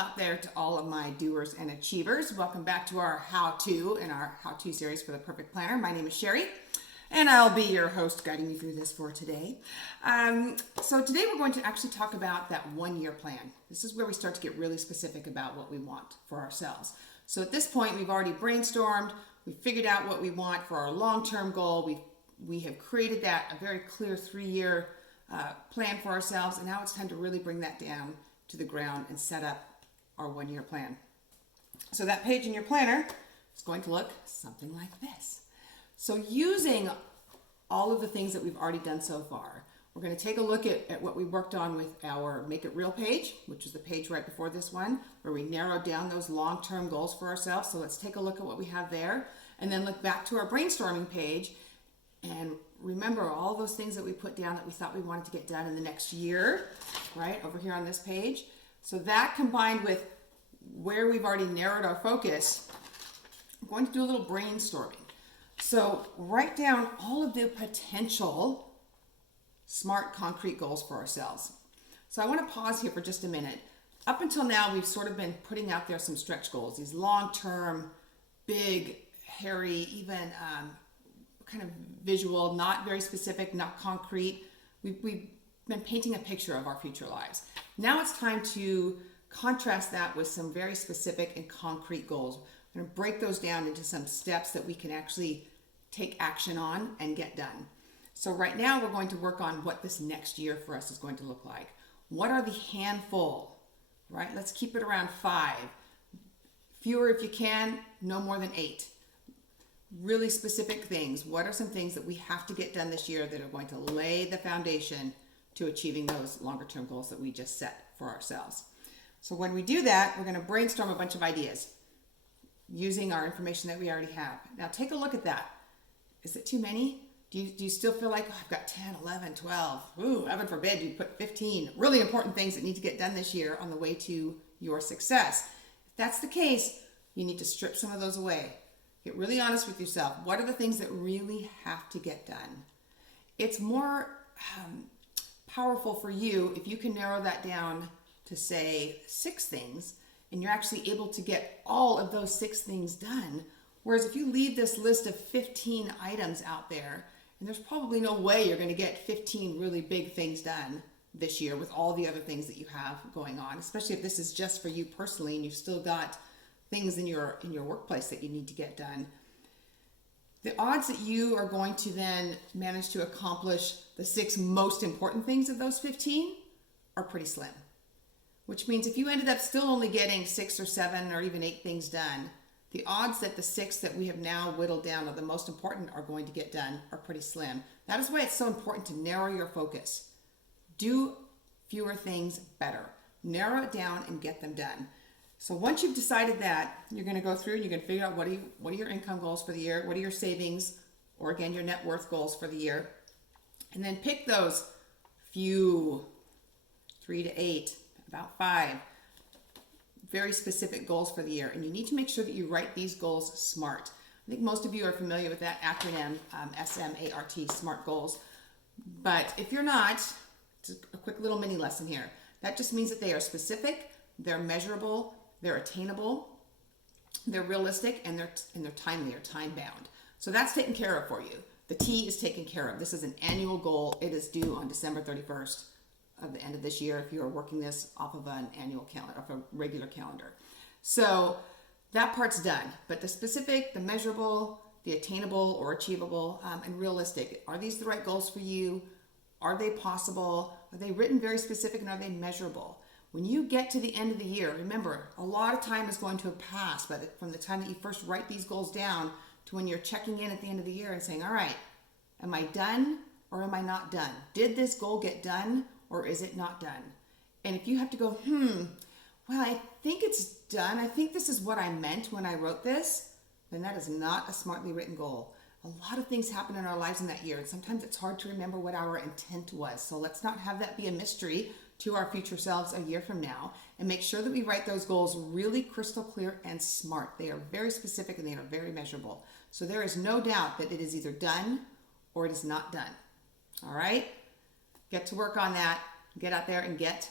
out there to all of my doers and achievers. Welcome back to our how-to and our how-to series for the perfect planner. My name is Cheri, and I'll be your host guiding you through this for today. So today we're going to actually talk about that one-year plan. This is where we start to get really specific about what we want for ourselves. So at this point, we've already brainstormed. We've figured out what we want for our long-term goal. We have created that, a very clear 3-year plan for ourselves, and now it's time to really bring that down to the ground and set up our one-year plan. So that page in your planner is going to look something like this. So using all of the things that we've already done so far, we're going to take a look at what we worked on with our Make It Real page, which is the page right before this one, where we narrowed down those long-term goals for ourselves. So let's take a look at what we have there, and then look back to our brainstorming page and remember all those things that we put down that we thought we wanted to get done in the next year, right, over here on this page. So that combined with where we've already narrowed our focus, I'm going to do a little brainstorming. So write down all of the potential smart, concrete goals for ourselves. So I want to pause here for just a minute. Up until now, we've sort of been putting out there some stretch goals, these long-term, big, hairy, even kind of visual, not very specific, not concrete. We've been painting a picture of our future lives. Now it's time to contrast that with some very specific and concrete goals. We're going to break those down into some steps that we can actually take action on and get done. So right now we're going to work on what this next year for us is going to look like. What are the handful, right? Let's keep it around 5. Fewer if you can, no more than 8. Really specific things. What are some things that we have to get done this year that are going to lay the foundation to achieving those longer term goals that we just set for ourselves? So when we do that, we're going to brainstorm a bunch of ideas using our information that we already have. Now take a look at that. Is it too many? Do you still feel like, oh, I've got 10, 11, 12, ooh, heaven forbid you put 15 really important things that need to get done this year on the way to your success? If that's the case, you need to strip some of those away. Get really honest with yourself. What are the things that really have to get done? It's more powerful for you if you can narrow that down to, say, 6 things, and you're actually able to get all of those 6 things done. Whereas if you leave this list of 15 items out there, and there's probably no way you're going to get 15 really big things done this year with all the other things that you have going on, especially if this is just for you personally and you've still got things in your workplace that you need to get done. The odds that you are going to then manage to accomplish the 6 most important things of those 15 are pretty slim. Which means if you ended up still only getting 6 or 7 or even 8 things done, the odds that the 6 that we have now whittled down are the most important are going to get done are pretty slim. That is why it's so important to narrow your focus. Do fewer things better. Narrow it down and get them done. So once you've decided that, you're going to go through and you're going to figure out what are your income goals for the year, what are your savings, or again, your net worth goals for the year. And then pick those few, 3 to 8, about 5, very specific goals for the year. And you need to make sure that you write these goals SMART. I think most of you are familiar with that acronym, SMART, SMART goals. But if you're not, it's a quick little mini lesson here. That just means that they are specific, they're measurable, they're attainable, they're realistic, and they're timely or time bound. So that's taken care of for you. The T is taken care of. This is an annual goal. It is due on December 31st of the end of this year if you are working this off of an annual calendar, off a regular calendar. So that part's done. But the specific, the measurable, the attainable or achievable, and realistic, are these the right goals for you? Are they possible? Are they written very specific, and are they measurable? When you get to the end of the year, remember, a lot of time is going to have passed from the time that you first write these goals down to when you're checking in at the end of the year and saying, all right, am I done or am I not done? Did this goal get done or is it not done? And if you have to go, well, I think it's done. I think this is what I meant when I wrote this, then that is not a smartly written goal. A lot of things happen in our lives in that year, and sometimes it's hard to remember what our intent was. So let's not have that be a mystery to our future selves a year from now, and make sure that we write those goals really crystal clear and smart. They are very specific and they are very measurable. So there is no doubt that it is either done or it is not done. All right? Get to work on that. Get out there and get